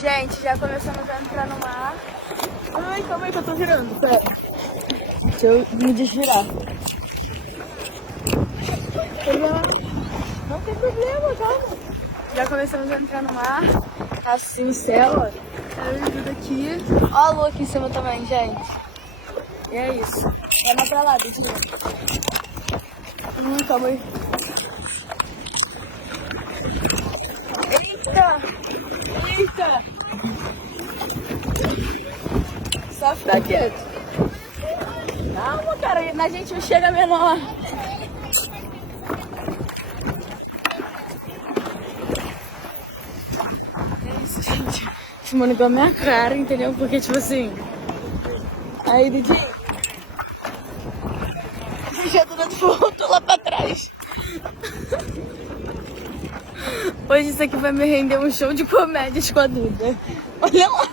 Gente, já começamos a entrar no mar. Ai, calma aí que eu tô girando, pera. Deixa eu me desvirar. Não tem problema, calma. Já começamos a entrar no mar. Tá assim o céu, ó. Eu ajudo aqui. Ó a lua aqui em cima também, gente. E é isso. Vai mais pra lá, deixa eu ver. Calma aí. Eita! Eita! Só ficar quieto. Calma, cara, na gente não chega menor. É isso, gente. Esse mano igual a minha cara, entendeu? Porque, tipo assim... Aí, Didi. Já tô dando volta lá pra trás. Hoje isso aqui vai me render um show de comédias com a Duda. Olha lá.